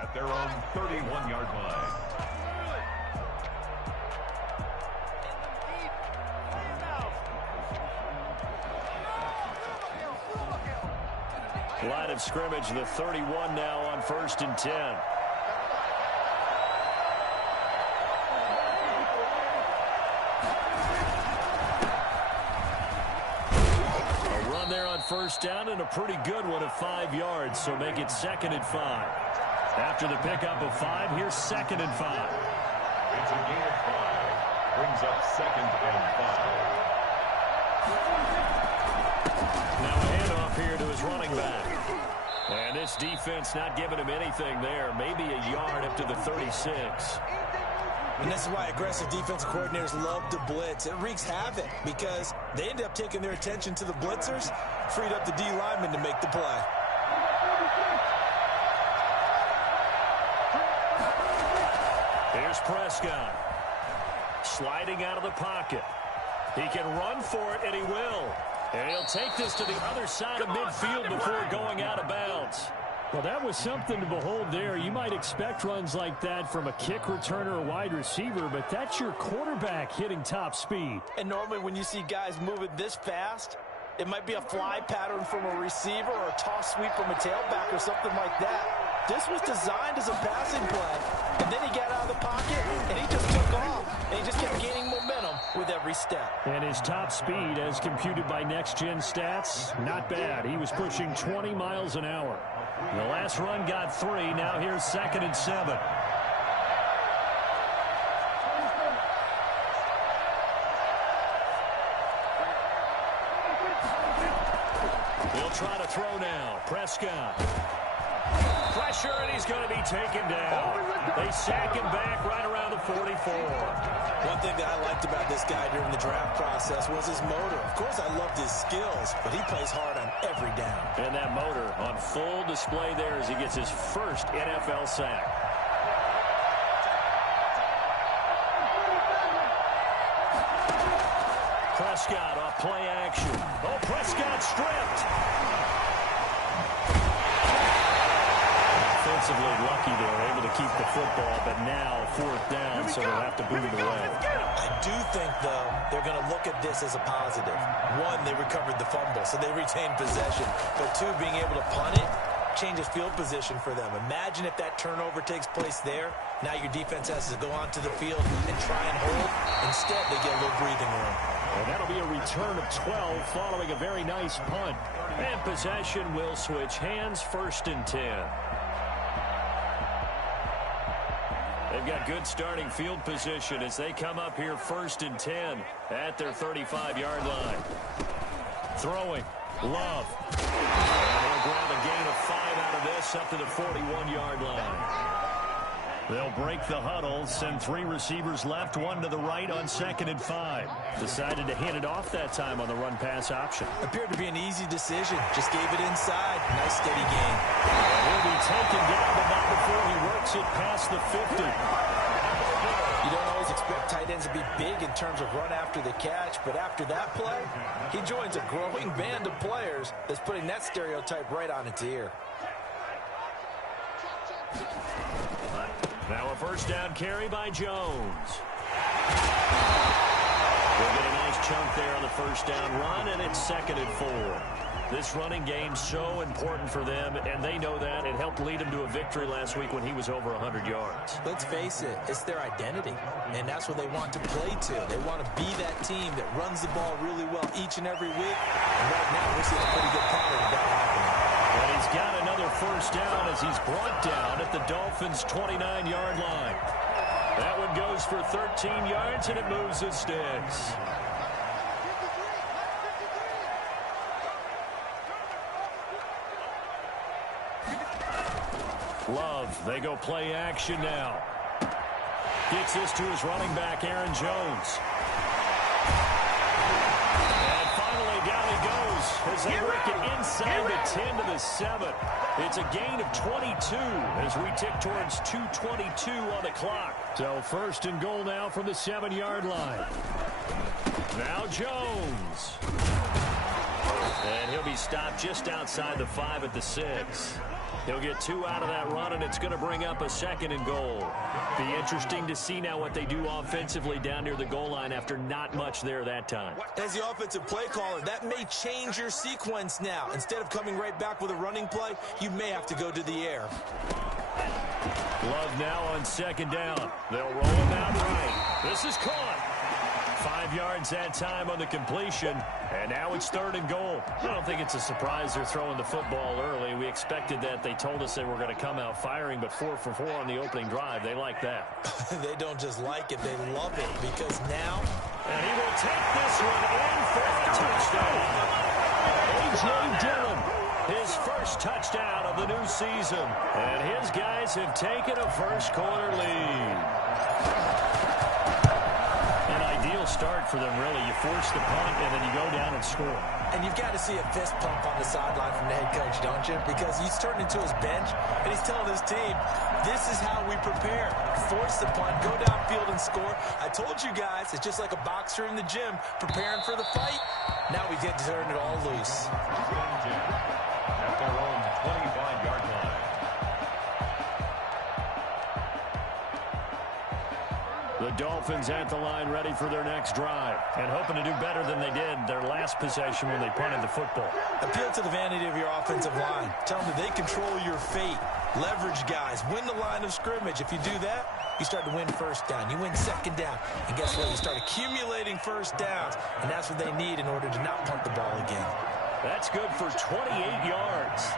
at their own 31-yard line. Line of scrimmage, the 31 now on 1st and 10. A run there on 1st down and a pretty good one of 5 yards, so make it 2nd and 5. After the pickup of 5, here's 2nd and 5. It's a gain of 5. Brings up 2nd and 5. Now a handoff here to his running back. And this defense not giving him anything there. Maybe a yard up to the 36. And this is why aggressive defensive coordinators love to blitz. It wreaks havoc because they end up taking their attention to the blitzers, freed up the D lineman to make the play. Here's Prescott. Sliding out of the pocket. He can run for it, and he will. And he'll take this to the other side of midfield before going out of bounds. Well, that was something to behold there. You might expect runs like that from a kick returner or wide receiver, but that's your quarterback hitting top speed. And normally when you see guys moving this fast, it might be a fly pattern from a receiver or a toss sweep from a tailback or something like that. This was designed as a passing play, and then he got out of the pocket, and he just took off, and he just kept gaining momentum with every step. And his top speed, as computed by Next Gen Stats, not bad. He was pushing 20 miles an hour. The last run got 3. Now here's 2nd and 7. He'll try to throw now. Prescott. Pressure, and he's going to be taken down. They sack him back right around the 44. One thing that I liked about this guy during the draft process was his motor. Of course, I loved his skills, but he plays hard on every down. And that motor on full display there as he gets his first NFL sack. Prescott off play action. Oh, Prescott stripped. Offensively lucky they were able to keep the football, but now 4th down, so they'll have to boot it away. I do think, though, they're going to look at this as a positive. 1, they recovered the fumble, so they retained possession. But 2, being able to punt it changes field position for them. Imagine if that turnover takes place there. Now your defense has to go onto the field and try and hold. Instead, they get a little breathing room. And that'll be a return of 12 following a very nice punt. And possession will switch hands, 1st and 10. They've got good starting field position as they come up here 1st and 10 at their 35-yard line. Throwing. Love. And they'll grab a gain of 5 out of this up to the 41-yard line. They'll break the huddle, send 3 receivers left, 1 to the right on 2nd and 5. Decided to hand it off that time on the run-pass option. Appeared to be an easy decision. Just gave it inside. Nice steady gain. He'll be taken down, but not before he works it past the 50. You don't always expect tight ends to be big in terms of run after the catch, but after that play, he joins a growing band of players that's putting that stereotype right on its ear. Now a 1st down carry by Jones. We'll get a nice chunk there on the 1st down run, and it's 2nd and 4. This running game's so important for them, and they know that. It helped lead them to a victory last week when he was over 100 yards. Let's face it, it's their identity, and that's what they want to play to. They want to be that team that runs the ball really well each and every week, and right now we're seeing a pretty good pattern of that happening. And he's got another 1st down as he's brought down at the Dolphins' 29-yard line. That one goes for 13 yards, and it moves the sticks. Love, they go play action now. Gets this to his running back, Aaron Jones. And finally, down he goes as they work it inside the 10 to the 7. It's a gain of 22 as we tick towards 2:22 on the clock. So 1st and goal now from the 7-yard line. Now Jones. And he'll be stopped just outside the 5 at the 6. He'll get 2 out of that run, and it's going to bring up a 2nd and goal. Be interesting to see now what they do offensively down near the goal line after not much there that time. As the offensive play caller, that may change your sequence now. Instead of coming right back with a running play, you may have to go to the air. Love now on 2nd down. They'll roll him out right. This is caught. 5 yards that time on the completion, and now it's 3rd and goal. I don't think it's a surprise they're throwing the football early. We expected that. They told us they were going to come out firing, but 4 for 4 on the opening drive. They like that. They don't just like it, they love it, because now... And he will take this one in for a touchdown. A.J. Dillon, his first touchdown of the new season, and his guys have taken a first-quarter lead. Start for them, really. You force the punt, and then you go down and score. And you've got to see a fist pump on the sideline from the head coach, don't you? Because he's turning into his bench, and he's telling his team, this is how we prepare. Force the punt, go downfield and score. I told you guys, it's just like a boxer in the gym preparing for the fight. Now we get to turn it all loose. At their own 25-yard line. The Dolphins at the line ready for their next drive and hoping to do better than they did their last possession when they punted the football. Appeal to the vanity of your offensive line. Tell them that they control your fate. Leverage guys. Win the line of scrimmage. If you do that, you start to win 1st down. You win 2nd down. And guess what? You start accumulating 1st downs. And that's what they need in order to not punt the ball again. That's good for 28 yards.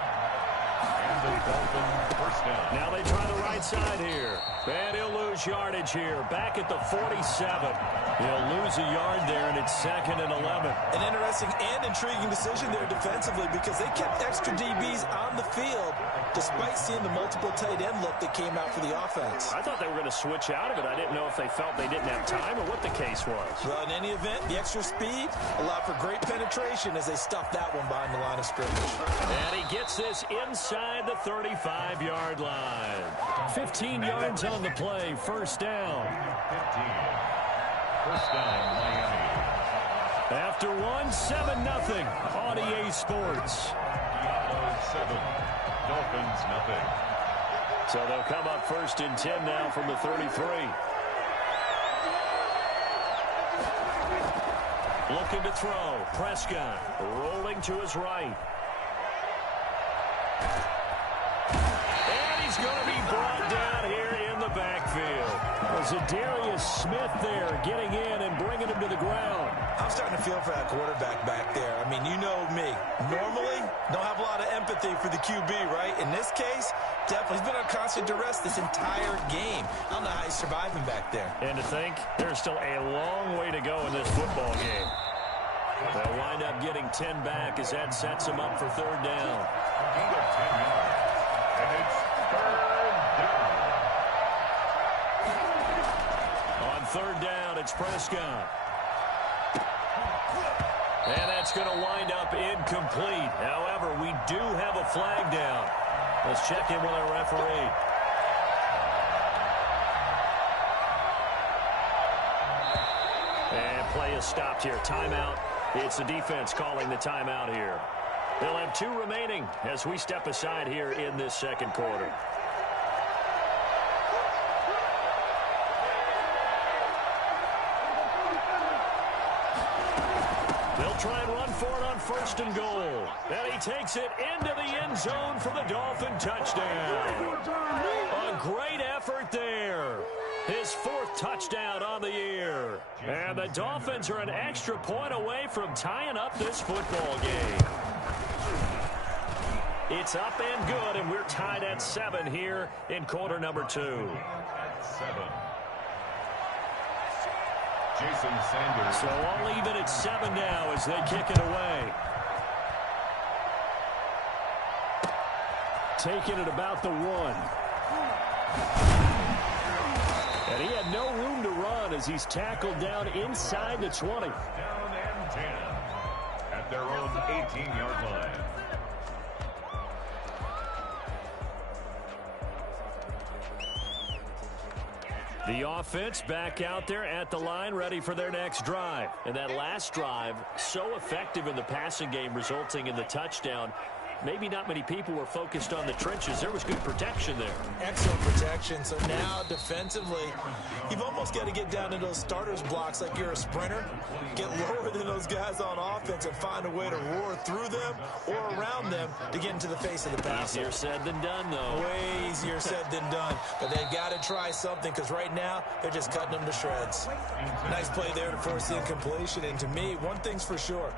And the Dolphins 1st down. Now they try the right side here. And he'll lose yardage here. Back at the 47. He'll lose a yard there, and it's 2nd and 11. An interesting and intriguing decision there defensively because they kept extra DBs on the field despite seeing the multiple tight end look that came out for the offense. I thought they were going to switch out of it. I didn't know if they felt they didn't have time or what the case was. Well, in any event, the extra speed allowed for great penetration as they stuffed that one behind the line of scrimmage. And he gets this inside the 35-yard line. 15 yards on the play. 1st down. 15. 1st down, Miami. After 7-0 on EA Sports. Seattle 7. Dolphins nothing. So they'll come up 1st and 10 now from the 33. Looking to throw. Prescott rolling to his right. And he's going to be brought down here in the backfield. Zadarius Smith there getting in and bringing him to the ground. I'm starting to feel for that quarterback back there. I mean, you know me. Normally, don't have a lot of empathy for the QB, right? In this case, definitely. He's been on constant duress this entire game. I don't know how he's surviving back there. And to think, there's still a long way to go in this football game. They'll wind up getting 10 back as that sets him up for 3rd down. Gain of 10 yards. And it's 3rd down. On 3rd down, it's Prescott. And that's going to wind up incomplete. However, we do have a flag down. Let's check in with our referee. And play is stopped here. Timeout. It's the defense calling the timeout here. They'll have 2 remaining as we step aside here in this 2nd quarter. They'll try and run for it on 1st and goal. And he takes it into the end zone for the Dolphin touchdown. A great effort there. His 4th touchdown on the year. And the Dolphins are an extra point away from tying up this football game. It's up and good, and we're tied at 7 here in quarter number 2. At 7. Jason Sanders. So all even at 7 now as they kick it away. Taking it about the 1. And he had no room to run as he's tackled down inside the 20. Down and 10 at their own 18-yard line. The offense back out there at the line, ready for their next drive. And that last drive, so effective in the passing game, resulting in the touchdown. Maybe not many people were focused on the trenches. There was good protection there. Excellent protection. So now defensively, you've almost got to get down to those starters blocks like you're a sprinter. Get lower than those guys on offense and find a way to roar through them or around them to get into the face of the passer. Easier said than done, though. Way easier said than done. But they've got to try something because right now they're just cutting them to shreds. Nice play there to force the incompletion. And to me, one thing's for sure.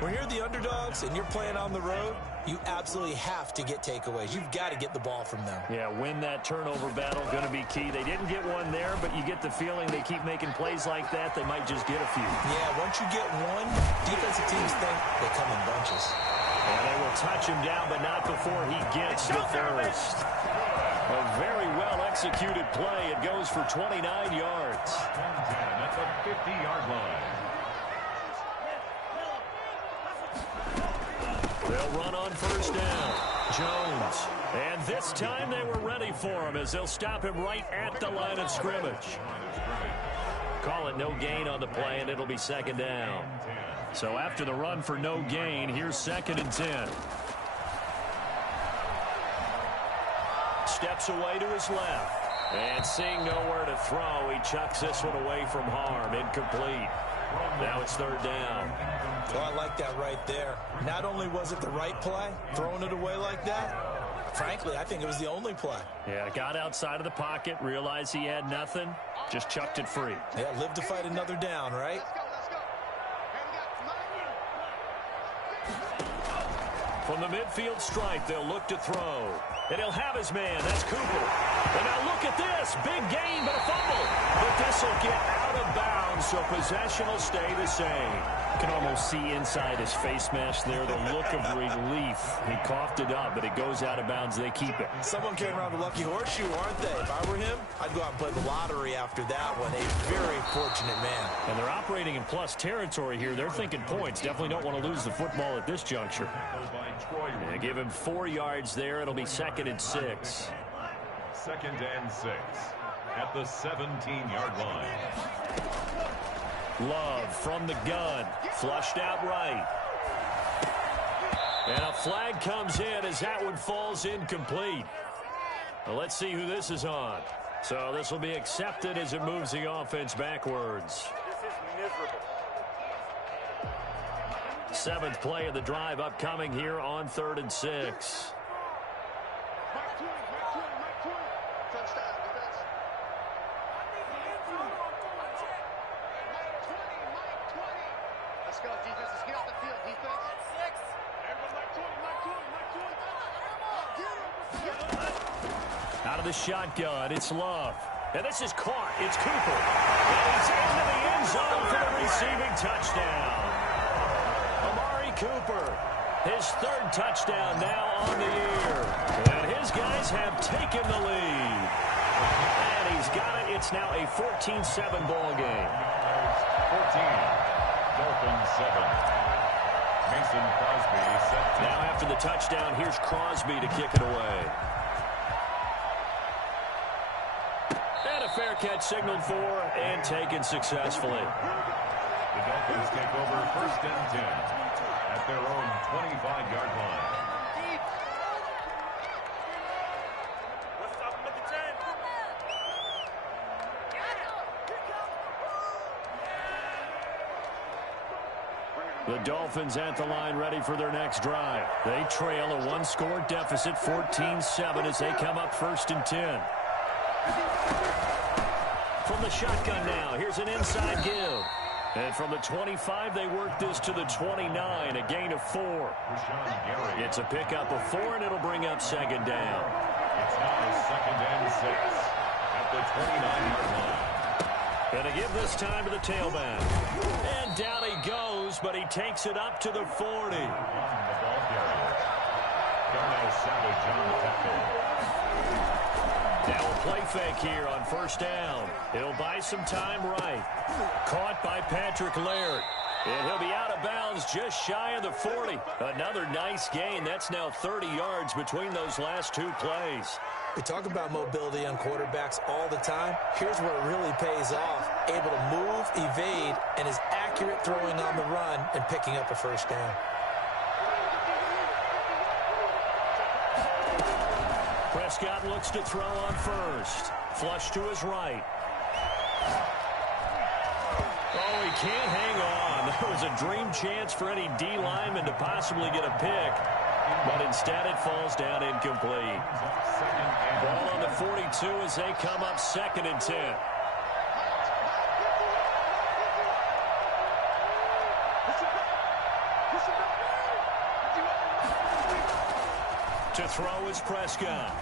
When you're the underdogs and you're playing on the road, you absolutely have to get takeaways. You've got to get the ball from them. Yeah, win that turnover battle, going to be key. They didn't get one there, but you get the feeling they keep making plays like that, they might just get a few. Yeah, once you get one, defensive teams think they come in bunches. And they will touch him down, but not before he gets the first. A very well-executed play. It goes for 29 yards. At the 50-yard line. They'll run on first down. Jones. And this time they were ready for him as they'll stop him right at the line of scrimmage. Call it no gain on the play, and it'll be second down. So after the run for no gain, here's 2nd and 10. Steps away to his left. And seeing nowhere to throw, he chucks this one away from harm. Incomplete. Now it's 3rd down. Well, I like that right there. Not only was it the right play, throwing it away like that, frankly, I think it was the only play. Yeah, got outside of the pocket, realized he had nothing, just chucked it free. Yeah, live to fight another down, right? From the midfield stripe, they'll look to throw. And he'll have his man. That's Cooper. And now look at this. Big gain, but a fumble. But this will get out of bounds, so possession will stay the same. You can almost see inside his face mask there the look of relief. He coughed it up, but it goes out of bounds. They keep it. Someone came around the lucky horseshoe, aren't they? If I were him, I'd go out and play the lottery after that one. A very fortunate man. And they're operating in plus territory here. They're thinking points. Definitely don't want to lose the football at this juncture. They give him 4 yards there. It'll be 2nd and 6. 2nd and 6 at the 17-yard line. Love from the gun. Flushed out right. And a flag comes in as that one falls incomplete. Well, let's see who this is on. So this will be accepted as it moves the offense backwards. This is miserable. 7th play of the drive upcoming here on 3rd and 6. Let's go, defense. Let's get off the field, defense. Out of the shotgun, it's Love. And this is caught. It's Cooper. And he's into the end zone for the receiving touchdown. Amari Cooper, his 3rd touchdown now on the year. And his guys have taken the lead. And he's got it. It's now a 14-7 ball game. 14, Dolphins 7. Mason Crosby set. Now after the touchdown, here's Crosby to kick it away. And a fair catch signaled for and taken successfully. The Dolphins take over 1st and 10 at their own 25-yard line. Let's stop him at the 10. The Dolphins at the line ready for their next drive. They trail a 1-score deficit, 14-7 as they come up 1st and 10. From the shotgun now, here's an inside give. And from the 25, they work this to the 29, a gain of 4. It's a pickup of 4, and it'll bring up 2nd down. It's now 2nd and 6 at the 29-yard line. Going to give this time to the tailback. And down he goes, but he takes it up to the 40. On the ball carrier. Darnell Savage on the tackle. Now a play fake here on 1st down. He'll buy some time right. Caught by Patrick Laird. And he'll be out of bounds just shy of the 40. Another nice gain. That's now 30 yards between those last 2 plays. We talk about mobility on quarterbacks all the time. Here's where it really pays off. Able to move, evade, and is accurate throwing on the run and picking up a first down. Prescott looks to throw on first. Flush to his right. Oh, he can't hang on. That was a dream chance for any D lineman to possibly get a pick. But instead it falls down incomplete. Ball on the 42 as they come up 2nd and 10. To throw is Prescott.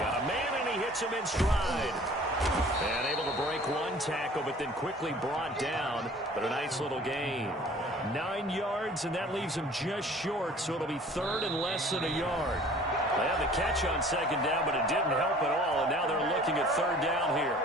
Got a man and he hits him in stride. And able to break one tackle, but then quickly brought down. But a nice little gain. 9 yards, and that leaves him just short, so it'll be 3rd and less than a yard. They had the catch on 2nd down, but it didn't help at all, and now they're looking at 3rd down here.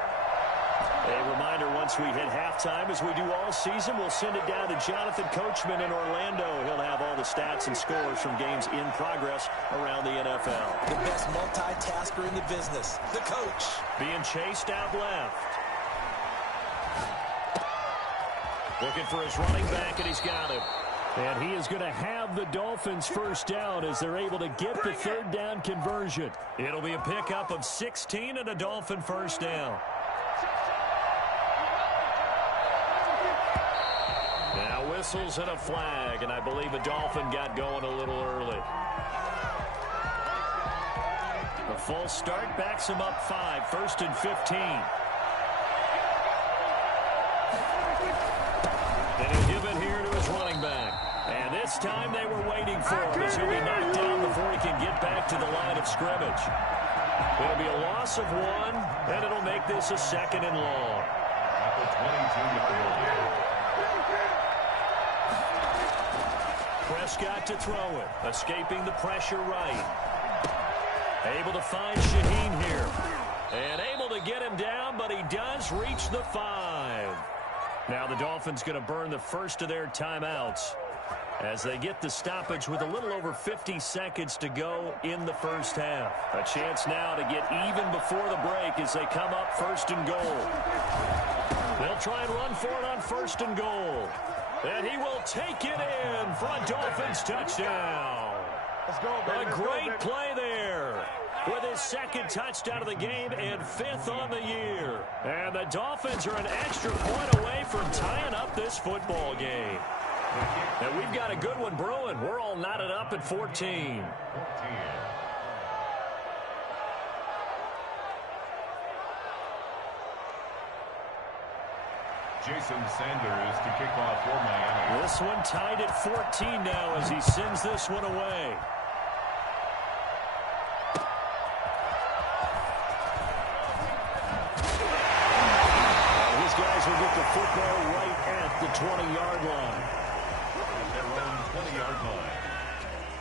A reminder, once we hit halftime, as we do all season, we'll send it down to Jonathan Coachman in Orlando. He'll have all the stats and scores from games in progress around the NFL. The best multitasker in the business, the coach. Being chased out left. Looking for his running back, and he's got him. And he is going to have the Dolphins first down as they're able to get the 3rd down conversion. It'll be a pickup of 16 and a Dolphin first down. Now whistles and a flag, and I believe a Dolphin got going a little early. A full start backs him up 5, 1st and 15. And he'll give it here to his running back. And this time they were waiting for him as he'll be knocked down before he can get back to the line of scrimmage. It'll be a loss of 1, and it'll make this a 2nd and long. At the 22-yard line. Prescott to throw it. Escaping the pressure right. Able to find Shaheen here. And able to get him down, but he does reach the 5. Now the Dolphins going to burn the first of their timeouts as they get the stoppage with a little over 50 seconds to go in the first half. A chance now to get even before the break as they come up 1st and goal. They'll try and run for it on 1st and goal. And he will take it in for a Dolphins touchdown. Let's go, baby. A great play there with his 2nd touchdown of the game and 5th on the year. And the Dolphins are an extra point away from tying up this football game. And we've got a good one brewing. We're all knotted up at 14. Jason Sanders to kick off for Miami. This one tied at 14 now as he sends this one away. These guys will get the football right at the 20-yard line. At their own 20-yard line.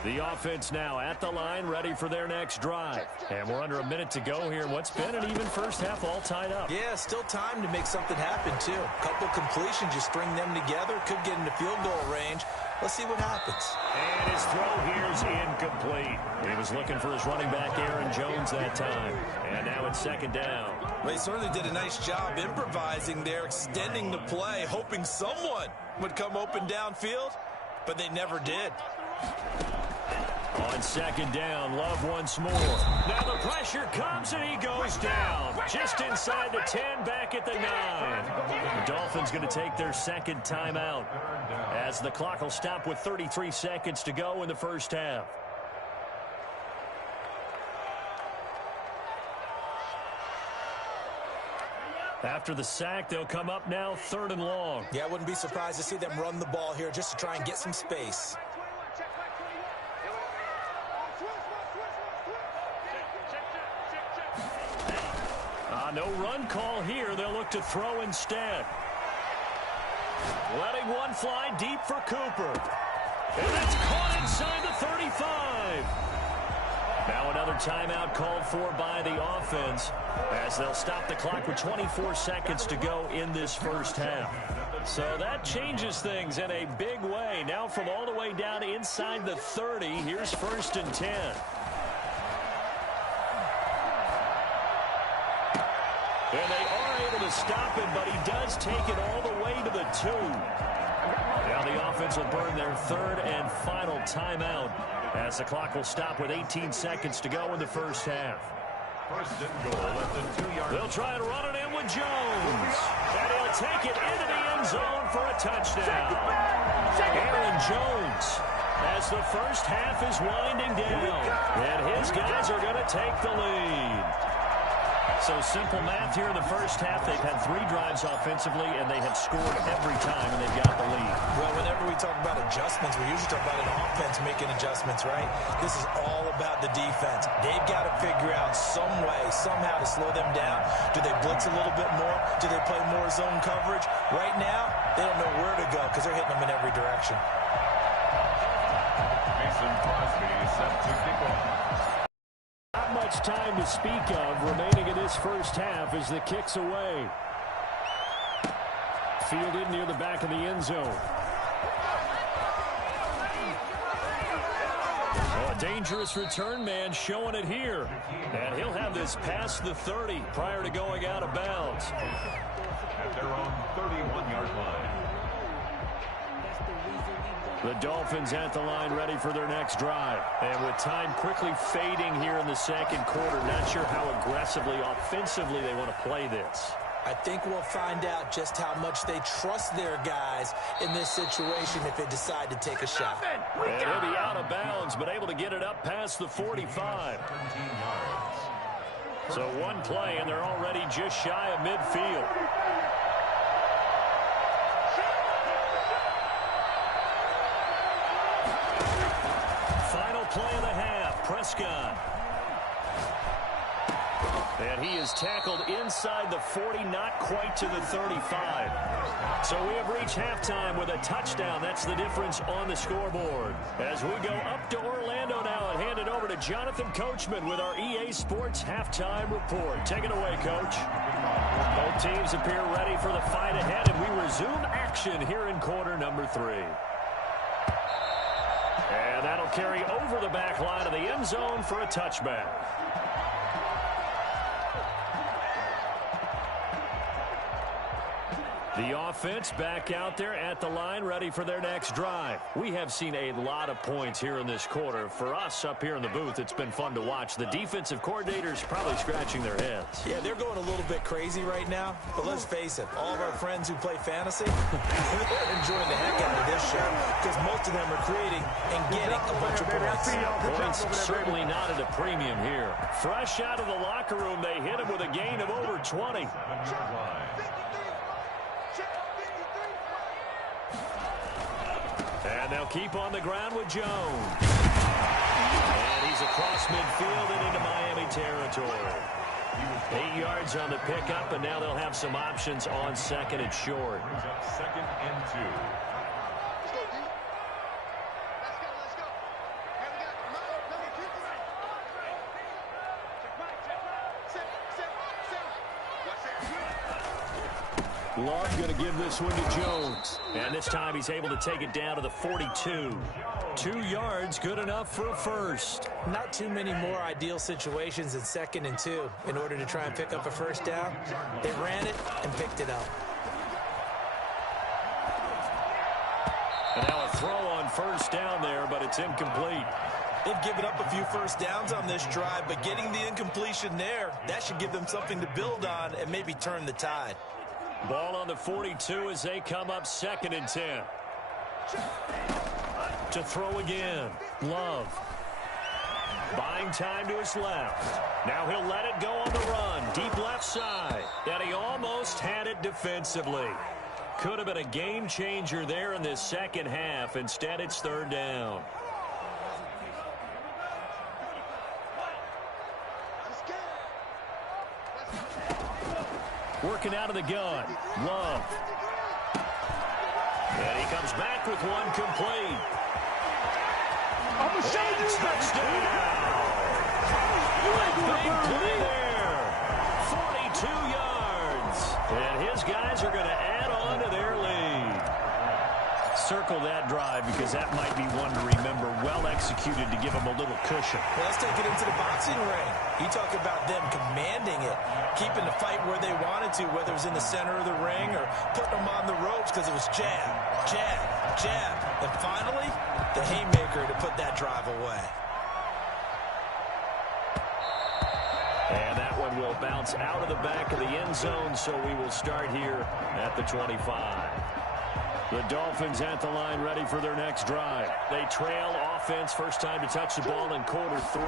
The offense now at the line, ready for their next drive. And we're under a minute to go here in what's been an even first half, all tied up. Yeah, still time to make something happen, too. Couple completions, you string them together, could get into field goal range. Let's see what happens. And his throw here is incomplete. He was looking for his running back, Aaron Jones, that time. And now it's 2nd down. Well, he certainly did a nice job improvising there, extending the play, hoping someone would come open downfield, but they never did. On 2nd down, Love once more. Now the pressure comes and he goes down. Just inside the 10, back at the 9. The Dolphins going to take their 2nd timeout as the clock will stop with 33 seconds to go in the first half. After the sack, they'll come up now 3rd and long. Yeah, I wouldn't be surprised to see them run the ball here just to try and get some space. No run call here. They'll look to throw instead. Letting one fly deep for Cooper. And that's caught inside the 35. Now another timeout called for by the offense as they'll stop the clock with 24 seconds to go in this first half. So that changes things in a big way. Now from all the way down inside the 30, here's 1st and 10. And they are able to stop him, but he does take it all the way to the 2. Now the offense will burn their third and final timeout as the clock will stop with 18 seconds to go in the first half. First and goal at the 2-yard. They'll try and run it in with Jones. And he'll take it into the end zone for a touchdown. Aaron Jones, as the first half is winding down. And his guys are going to take the lead. So simple math here in the first half. They've had 3 drives offensively, and they have scored every time, and they've got the lead. Well, whenever we talk about adjustments, we usually talk about an offense making adjustments, right? This is all about the defense. They've got to figure out some way, somehow to slow them down. Do they blitz a little bit more? Do they play more zone coverage? Right now, they don't know where to go because they're hitting them in every direction. Mason Crosby set to kick off. Not much time to speak of remaining in this first half as the kick's away. Fielded near the back of the end zone. Oh, a dangerous return man showing it here. And he'll have this past the 30 prior to going out of bounds. At their own 31-yard line. The Dolphins at the line ready for their next drive. And with time quickly fading here in the second quarter, not sure how aggressively, offensively they want to play this. I think we'll find out just how much they trust their guys in this situation if they decide to take a shot. And he'll be out of bounds, but able to get it up past the 45. So one play, and they're already just shy of midfield. Play of the half, Prescott. And he is tackled inside the 40, not quite to the 35. So we have reached halftime with a touchdown. That's the difference on the scoreboard. As we go up to Orlando now and hand it over to Jonathan Coachman with our EA Sports Halftime Report. Take it away, Coach. Both teams appear ready for the fight ahead, and we resume action here in quarter number 3. And that'll carry over the back line of the end zone for a touchback. The offense back out there at the line, ready for their next drive. We have seen a lot of points here in this quarter. For us up here in the booth, it's been fun to watch. The defensive coordinators probably scratching their heads. Yeah, they're going a little bit crazy right now. But let's face it, all of our friends who play fantasy, they're enjoying the heck out of this show because most of them are creating and getting a bunch of points. Points certainly not at a premium here. Fresh out of the locker room, they hit him with a gain of over 20. And they'll keep on the ground with Jones. And he's across midfield and into Miami territory. 8 yards on the pickup, and now they'll have some options on second and short. Second and 2. Love going to give this one to Jones. And this time he's able to take it down to the 42. 2 yards, good enough for a first. Not too many more ideal situations in second and 2 in order to try and pick up a first down. They ran it and picked it up. And now a throw on first down there, but it's incomplete. They've given up a few first downs on this drive, but getting the incompletion there, that should give them something to build on and maybe turn the tide. Ball on the 42 as they come up second and 10. To throw again. Love. Buying time to his left. Now he'll let it go on the run. Deep left side. And he almost had it defensively. Could have been a game changer there in this second half. Instead, it's third down. Working out of the gun. Love. And he comes back with one complete. I'm going to show you touchdown. Big play there. 42 yards. And his guys are going to add on to their lead. circle that drive because that might be one to remember. Well executed to give them a little cushion. Well, let's take it into the boxing ring. You talk about them commanding it, keeping the fight where they wanted to, whether it was in the center of the ring or putting them on the ropes because it was jab, jab, jab. And finally, the haymaker to put that drive away. And that one will bounce out of the back of the end zone, so we will start here at the 25. The Dolphins at the line ready for their next drive. They trail offense, first time to touch the ball in quarter 3,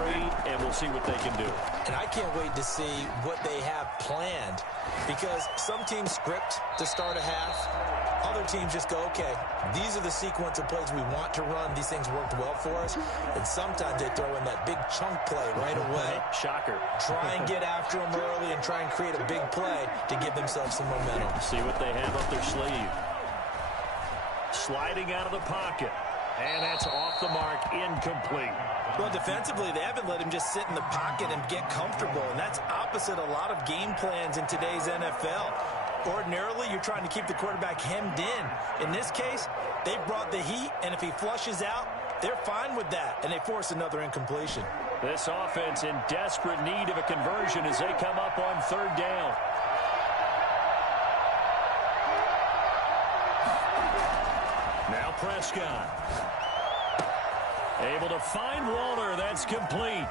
and we'll see what they can do. And I can't wait to see what they have planned because some teams script to start a half. Other teams just go, okay, these are the sequence of plays we want to run. These things worked well for us. And sometimes they throw in that big chunk play right away. Shocker. Try and get after them early and try and create a big play to give themselves some momentum. See what they have up their sleeve. Sliding out of the pocket. And that's off the mark, incomplete. Well, defensively, they haven't let him just sit in the pocket and get comfortable. And that's opposite a lot of game plans in today's NFL. Ordinarily, you're trying to keep the quarterback hemmed in. In this case, they brought the heat, and if he flushes out, they're fine with that, and they force another incompletion. This offense in desperate need of a conversion as they come up on third down. Now Prescott. Able to find Waller. That's complete.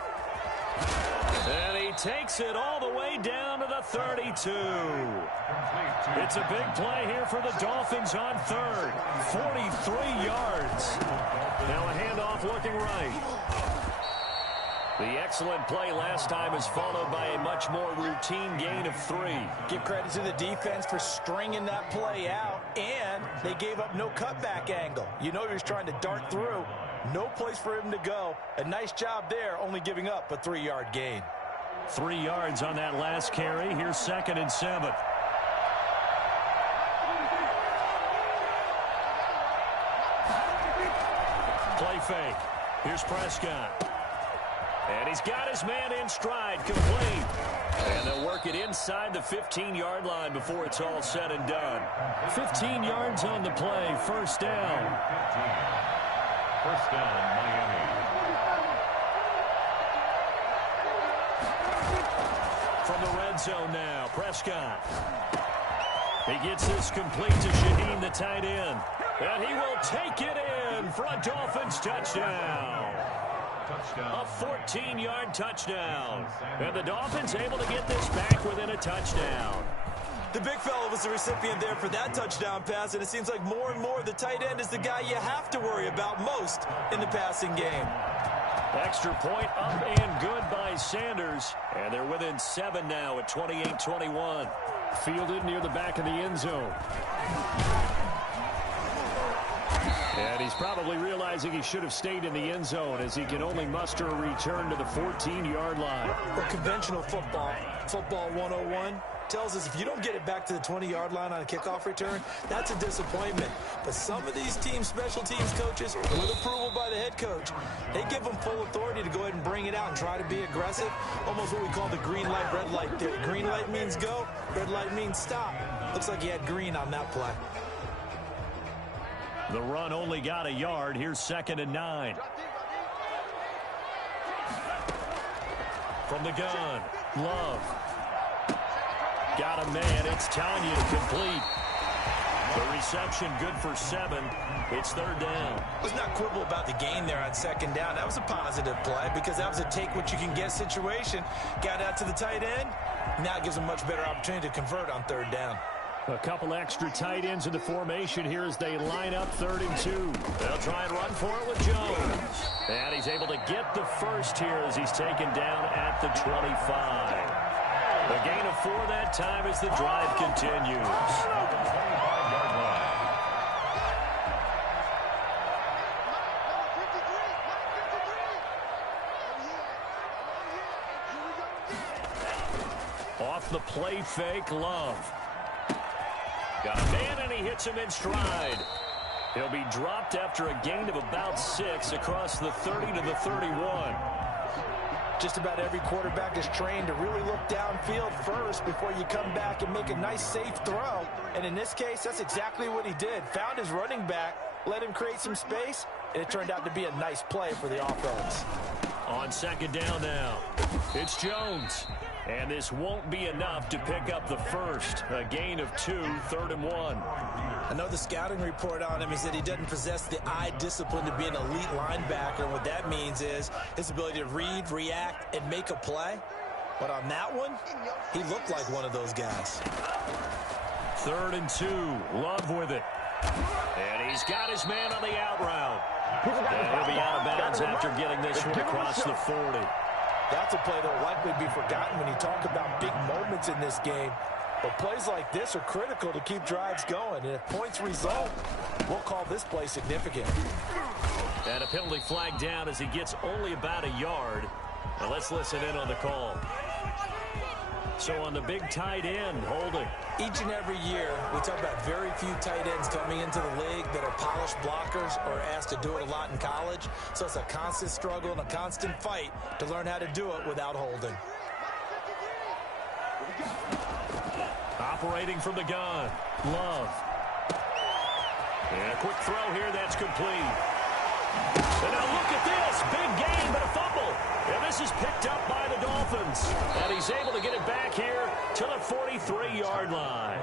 And he takes it all the way down to the 32. It's a big play here for the Dolphins on third. 43 yards. Now a handoff looking right. The excellent play last time is followed by a much more routine gain of 3. Give credit to the defense for stringing that play out, and they gave up no cutback angle. You know he was trying to dart through. No place for him to go. A nice job there, only giving up a 3-yard gain. 3 yards on that last carry. Here's 2nd and 7. Play fake. Here's Prescott. And he's got his man in stride, complete. And they'll work it inside the 15-yard line before it's all said and done. 15 yards on the play, first down. First down, Miami. From the red zone now, Prescott. He gets this complete to Shaheen, the tight end. And he will take it in for a Dolphins touchdown. A 14-yard touchdown. And the Dolphins able to get this back within a touchdown. The big fella was the recipient there for that touchdown pass, and it seems like more and more the tight end is the guy you have to worry about most in the passing game. Extra point up and good by Sanders. And they're within 7 now at 28-21. Fielded near the back of the end zone. And he's probably realizing he should have stayed in the end zone as he can only muster a return to the 14-yard line. Well, conventional football 101, tells us if you don't get it back to the 20-yard line on a kickoff return, that's a disappointment. But some of these teams, special teams coaches, with approval by the head coach, they give them full authority to go ahead and bring it out and try to be aggressive. Almost what we call the green light, red light theory. Green light means go, red light means stop. Looks like he had green on that play. The run only got a yard. Here's 2nd and 9. From the gun, Love. Got a man. It's Tanya complete. The reception good for 7. It's third down. Let's not quibble about the gain there on 2nd down. That was a positive play because that was a take-what-you-can-get situation. Got out to the tight end. Now it gives them a much better opportunity to convert on 3rd down. A couple extra tight ends in the formation here as they line up 3rd and 2. They'll try and run for it with Jones. And he's able to get the first here as he's taken down at the 25. A gain of 4 that time as the drive continues. Off the play fake, Love. Got a man, and he hits him in stride. He'll be dropped after a gain of about 6 across the 30 to the 31. Just about every quarterback is trained to really look downfield first before you come back and make a nice, safe throw. And in this case, that's exactly what he did. Found his running back, let him create some space, and it turned out to be a nice play for the offense. On second down now, it's Jones. And this won't be enough to pick up the first. A gain of 2, 3rd and 1. I know the scouting report on him is that he doesn't possess the eye discipline to be an elite linebacker. And what that means is his ability to read, react, and make a play. But on that one, he looked like one of those guys. 3rd and 2. Love with it. And he's got his man on the out route. And he'll be out of bounds after getting this one across the 40. That's a play that will likely be forgotten when you talk about big moments in this game. But plays like this are critical to keep drives going. And if points result, we'll call this play significant. And a penalty flag down as he gets only about a yard. Now let's listen in on the call. So on the big tight end, holding. Each and every year, we talk about very few tight ends coming into the league that are polished blockers or asked to do it a lot in college. So it's a constant struggle and a constant fight to learn how to do it without holding. Operating from the gun, Love. And a quick throw here, that's complete. And now look at this, big gain, but a fumble. And this is picked up by the Dolphins. And he's able to get it back here to the 43-yard line.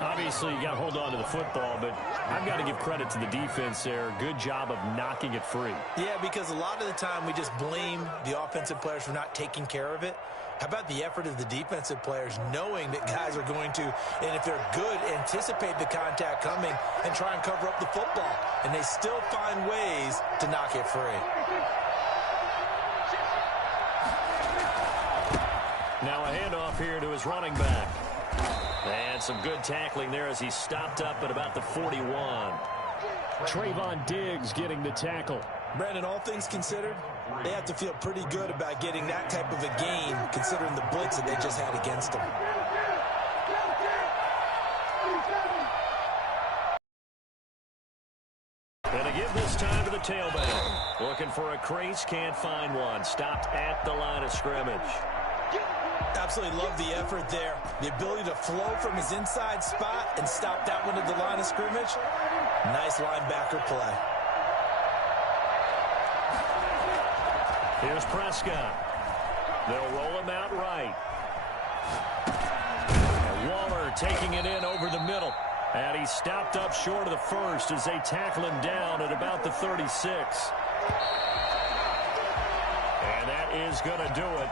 Obviously, you got to hold on to the football, but I've got to give credit to the defense there. Good job of knocking it free. Yeah, because a lot of the time we just blame the offensive players for not taking care of it. How about the effort of the defensive players knowing that guys are going to, and if they're good, anticipate the contact coming and try and cover up the football. And they still find ways to knock it free. Now a handoff here to his running back. And some good tackling there as he stopped up at about the 41. Trayvon Diggs getting the tackle. Brandon, all things considered, they have to feel pretty good about getting that type of a gain considering the blitz that they just had against them. And to give this time to the tailback. Looking for a crease, can't find one. Stopped at the line of scrimmage. Absolutely love the effort there. The ability to flow from his inside spot and stop that one at the line of scrimmage. Nice linebacker play. Here's Prescott. They'll roll him out right. And Waller taking it in over the middle. And he stopped up short of the first as they tackle him down at about the 36. And that is going to do it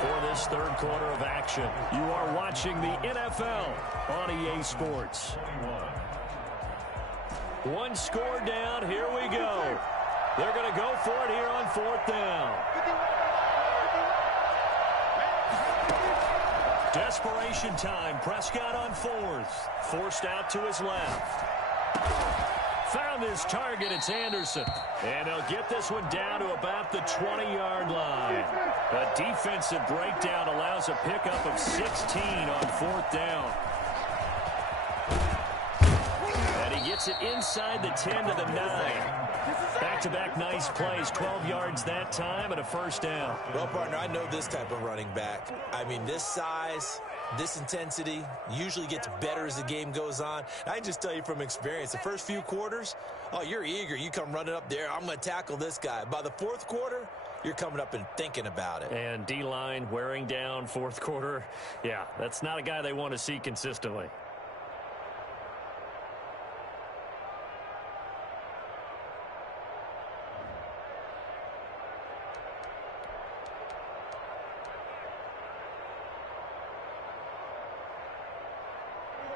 for this third quarter of action. You are watching the NFL on EA Sports. One score down. Here we go. They're going to go for it here on 4th down. Desperation time. Prescott on 4th. Forced out to his left. Found his target. It's Anderson. And they'll get this one down to about the 20-yard line. A defensive breakdown allows a pickup of 16 on 4th down. And he gets it inside the 10 to the 9. Back-to-back nice plays, 12 yards that time and a first down. Well, partner, I know this type of running back. I mean, this size, this intensity usually gets better as the game goes on. I can just tell you from experience, the first few quarters, oh, you're eager. You come running up there, I'm going to tackle this guy. By the 4th quarter, you're coming up and thinking about it. And D-line wearing down 4th quarter. Yeah, that's not a guy they want to see consistently.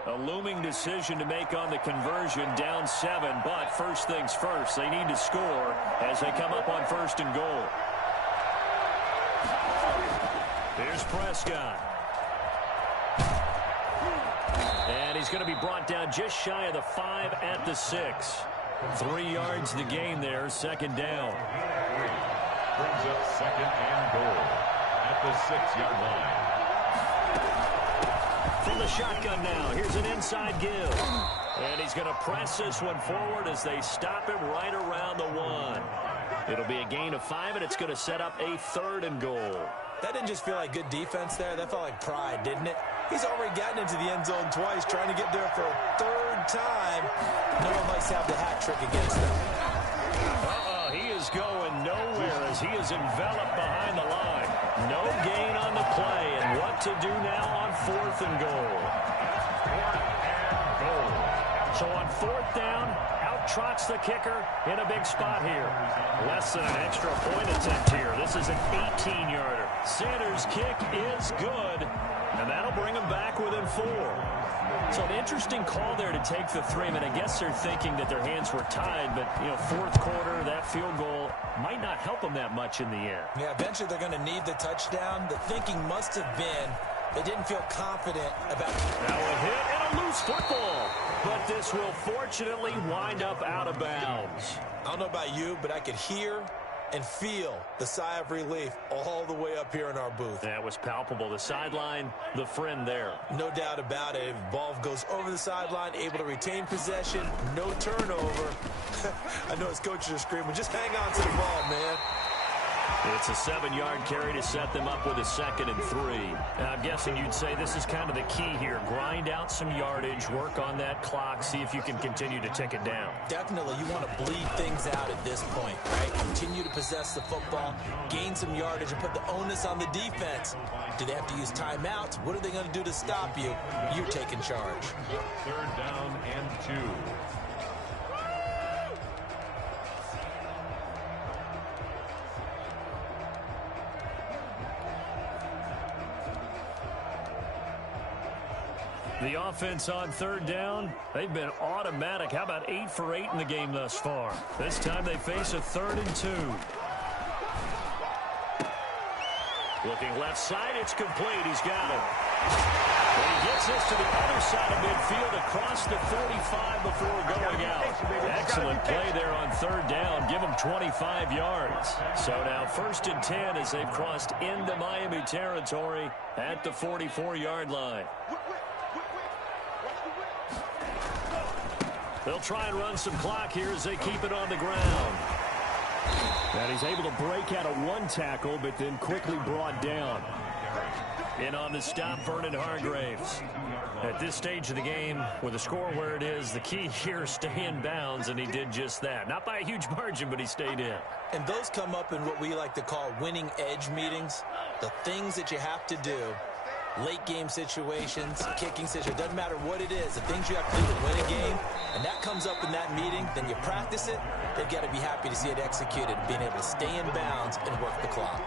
A looming decision to make on the conversion, down 7, but first things first, they need to score as they come up on 1st and goal. Here's Prescott. And he's going to be brought down just shy of the 5 at the 6. 3 yards the gain there, 2nd down. Brings up 2nd and goal at the 6-yard line. From the shotgun now, here's an inside give. And he's going to press this one forward as they stop him right around the 1. It'll be a gain of 5, and it's going to set up a 3rd and goal. That didn't just feel like good defense there. That felt like pride, didn't it? He's already gotten into the end zone twice, trying to get there for a 3rd same time, no one likes to have the hat trick against them. He is going nowhere as he is enveloped behind the line. No gain on the play, and what to do now on 4th and goal. 4th and goal. So on 4th down, out trots the kicker in a big spot here. Less than an extra point attempt here. This is an 18-yarder. Sanders' kick is good, and that'll bring him back within 4. So an interesting call there to take the 3. I mean, I guess they're thinking that their hands were tied, but, 4th quarter, that field goal might not help them that much in the end. Yeah, eventually they're going to need the touchdown. The thinking must have been they didn't feel confident about... Now a hit and a loose football, but this will fortunately wind up out of bounds. I don't know about you, but I could hear and feel the sigh of relief all the way up here in our booth. That was palpable. The sideline, the friend there. No doubt about it. If the ball goes over the sideline, able to retain possession, no turnover. I know his coaches are screaming, just hang on to the ball, man. It's a 7-yard carry to set them up with a 2nd and 3. Now, I'm guessing you'd say this is kind of the key here. Grind out some yardage, work on that clock, see if you can continue to tick it down. Definitely, you want to bleed things out at this point, right? Continue to possess the football, gain some yardage, and put the onus on the defense. Do they have to use timeouts? What are they going to do to stop you? You're taking charge. 3rd down and 2. The offense on 3rd down, they've been automatic. How about 8 for 8 in the game thus far? This time they face a 3rd and 2. Looking left side, it's complete. He's got it. And he gets this to the other side of midfield across the 45 before going out. Excellent play there on 3rd down. Give him 25 yards. So now 1st and 10 as they've crossed into Miami territory at the 44-yard line. They'll try and run some clock here as they keep it on the ground. And he's able to break out of 1 tackle, but then quickly brought down. In on the stop, Vernon Hargreaves. At this stage of the game, with the score where it is, the key here is stay in bounds, and he did just that. Not by a huge margin, but he stayed in. And those come up in what we like to call winning edge meetings. The things that you have to do. Late game situations, kicking situations, doesn't matter what it is, the things you have to do to win a game, and that comes up in that meeting, then you practice it, they've got to be happy to see it executed, being able to stay in bounds and work the clock.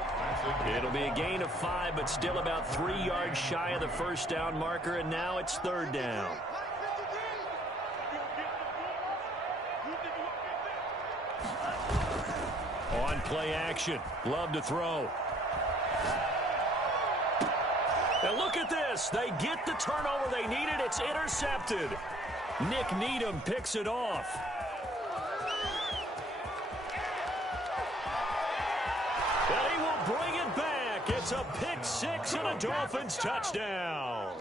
It'll be a gain of 5, but still about 3 yards shy of the 1st down marker, and now it's 3rd down. On play action, Love to throw. And look at this. They get the turnover they needed. It's intercepted. Nick Needham picks it off. And he will bring it back. It's a pick 6 and a Dolphins touchdown.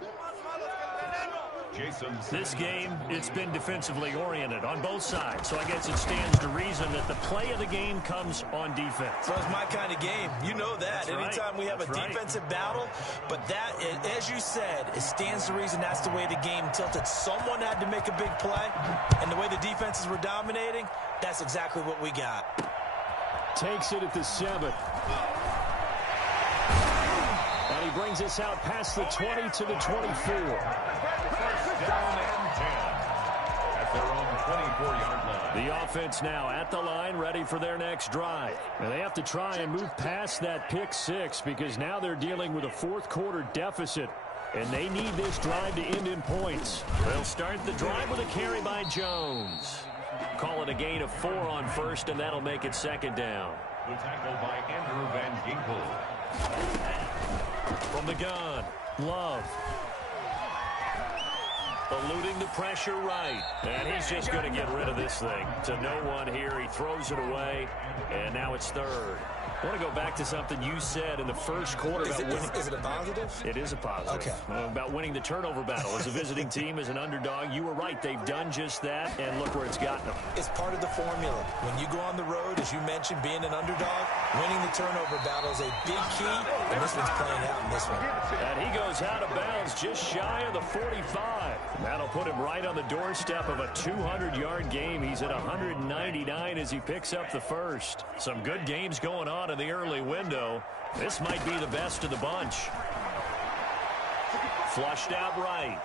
This game, it's been defensively oriented on both sides, so I guess it stands to reason that the play of the game comes on defense. So it's my kind of game. You know that. That's Anytime right. we have That's a defensive battle, but that, as you said, it stands to reason that's the way the game tilted. Someone had to make a big play, and the way the defenses were dominating, that's exactly what we got. Takes it at the 7. And he brings us out past the 20 to the 24. Down and 10 at their own 24-yard line. The offense now at the line, ready for their next drive. And they have to try and move past that pick 6 because now they're dealing with a 4th quarter deficit. And they need this drive to end in points. They'll start the drive with a carry by Jones. Call it a gain of 4 on 1st, and that'll make it 2nd down. The tackle by Andrew Van Ginkel. From the gun, Love. Eluding the pressure right. And he's just going to get rid of this thing. To no one here. He throws it away. And now it's 3rd. I want to go back to something you said in the first quarter about winning. Is it a positive? It is a positive. Okay. About winning the turnover battle. As a visiting team, as an underdog, you were right. They've done just that, and look where it's gotten them. It's part of the formula. When you go on the road, as you mentioned, being an underdog, Winning the turnover battle is a big key, and this one's playing out in this one. And he goes out of bounds just shy of the 45. That'll put him right on the doorstep of a 200-yard game. He's at 199 as he picks up the first. Some good games going on in the early window. This might be the best of the bunch. Flushed out right.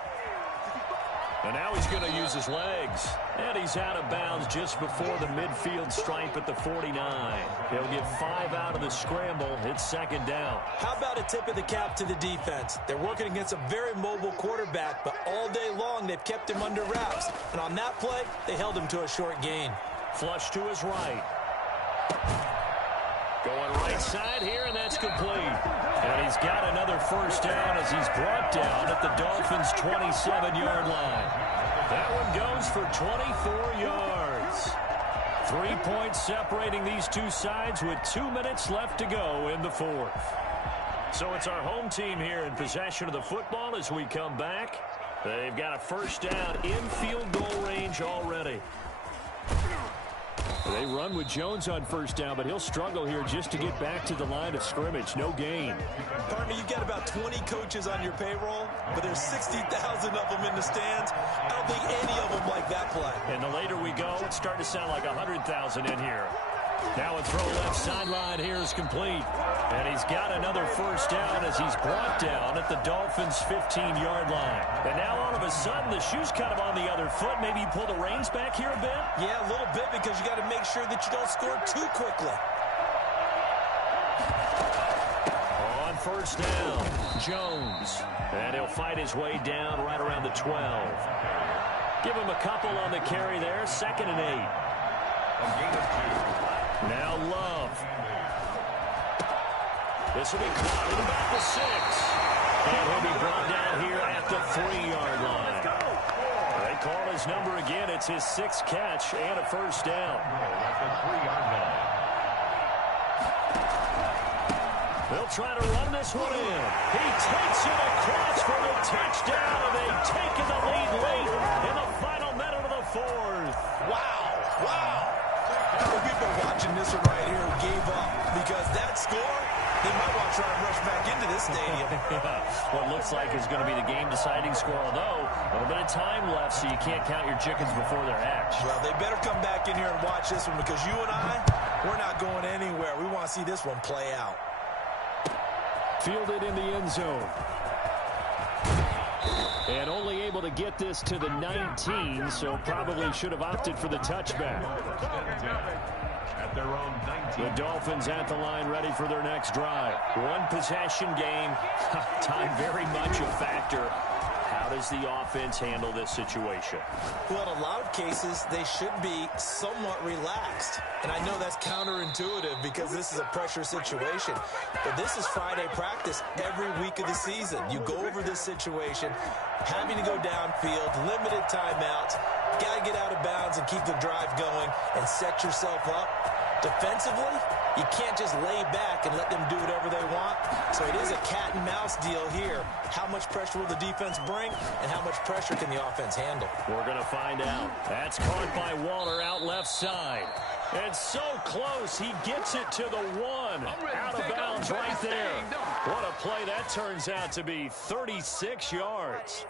And now he's going to use his legs. And he's out of bounds just before the midfield stripe at the 49. He'll get 5 out of the scramble. It's second down. How about a tip of the cap to the defense? They're working against a very mobile quarterback, but all day long they've kept him under wraps. And on that play, they held him to a short gain. Flush to his right. Going right side here, and that's complete. And he's got another first down as he's brought down at the Dolphins' 27-yard line. That one goes for 24 yards. 3 points separating these two sides with 2 minutes left to go in the fourth. So it's our home team here in possession of the football as we come back. They've got a first down in field goal range already. They run with Jones on first down, but he'll struggle here just to get back to the line of scrimmage. No gain. Partner, you've got about 20 coaches on your payroll, but there's 60,000 of them in the stands. I don't think any of them like that play. And the later we go, it's starting to sound like 100,000 in here. Now a throw left sideline here is complete. And he's got another first down as he's brought down at the Dolphins' 15-yard line. And now all of a sudden the shoe's kind of on the other foot. Maybe you pull the reins back here a bit? Yeah, a little bit because you got to make sure that you don't score too quickly. On first down, Jones. And he'll fight his way down right around the 12. Give him a couple on the carry there. 2nd and 8. A gain of 2. Now Love. This will be caught at about the 6. And he'll be brought down here at the 3-yard line. They call his number again. It's his 6th catch and a first down. At the 3-yard line. They'll try to run this one in. He takes it across for the touchdown, and they've taken the lead late in the final minute of the fourth. Wow, wow. We've been watching this one right here and gave up because that score, they might want to try and rush back into this stadium. What looks like is going to be the game-deciding score, although a little bit of time left, so you can't count your chickens before they're hatched. Well, they better come back in here and watch this one because you and I, we're not going anywhere. We want to see this one play out. Fielded in the end zone. And only able to get this to the 19, so probably should have opted for the touchback. At their own 19. The Dolphins at the line ready for their next drive. One possession game. Time very much a factor. How does the offense handle this situation? Well, in a lot of cases, they should be somewhat relaxed. And I know that's counterintuitive because this is a pressure situation. But this is Friday practice every week of the season. You go over this situation, having to go downfield, limited timeouts, got to get out of bounds and keep the drive going and set yourself up. Defensively, you can't just lay back and let them do whatever they want. So it is a cat and mouse deal here. How much pressure will the defense bring and how much pressure can the offense handle? We're going to find out. That's caught by Waller out left side. And so close, he gets it to the 1. Out of bounds right there. What a play that turns out to be. 36 yards.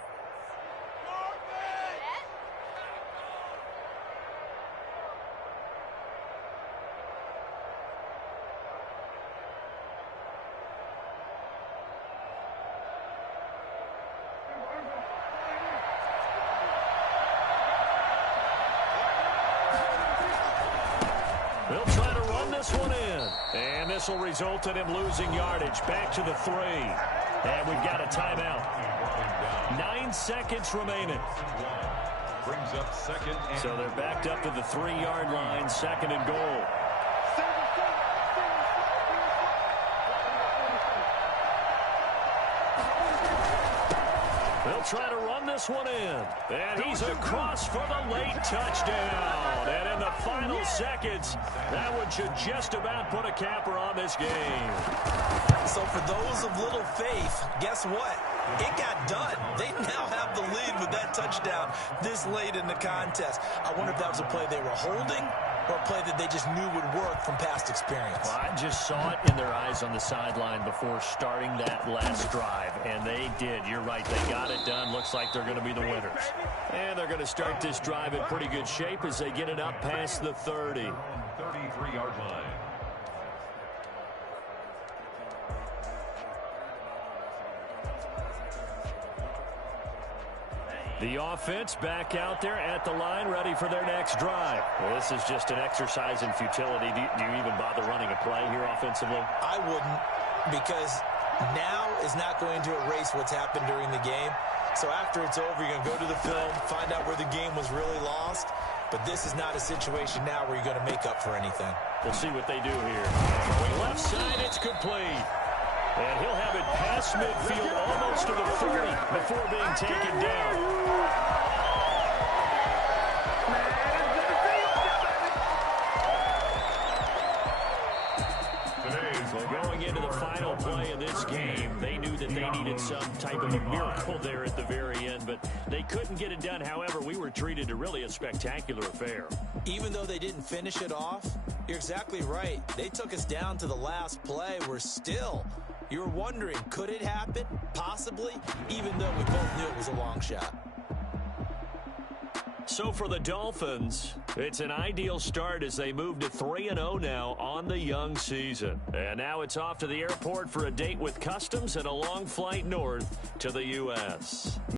They'll try to run this one in. And this will result in him losing yardage. Back to the 3. And we've got a timeout. 9 seconds remaining. Brings up 2nd and... So they're backed up to the 3-yard line. 2nd and goal. They'll try to run this one in. And he's across for the late touchdown. And in the final seconds, that one should just about put a capper on this game. So for those of little faith, guess what? It got done. They now have the lead with that touchdown this late in the contest. I wonder if that was a play they were holding or a play that they just knew would work from past experience? Well, I just saw it in their eyes on the sideline before starting that last drive, and they did. You're right. They got it done. Looks like they're going to be the winners. And they're going to start this drive in pretty good shape as they get it up past the 30. 33-yard line. The offense back out there at the line, ready for their next drive. Well, this is just an exercise in futility. Do you even bother running a play here offensively? I wouldn't, because now is not going to erase what's happened during the game. So after it's over, you're going to go to the film, find out where the game was really lost. But this is not a situation now where you're going to make up for anything. We'll see what they do here. Going left side, it's complete. And he'll have it past midfield almost to the 40 before being taken down. So going into the final play of this game, they knew that they needed some type of a miracle there at the very end, but they couldn't get it done. However, we were treated to really a spectacular affair. Even though they didn't finish it off, you're exactly right. They took us down to the last play. We're still... You were wondering, could it happen? Possibly, even though we both knew it was a long shot. So for the Dolphins, it's an ideal start as they move to 3-0 now on the young season. And now it's off to the airport for a date with Customs and a long flight north to the U.S.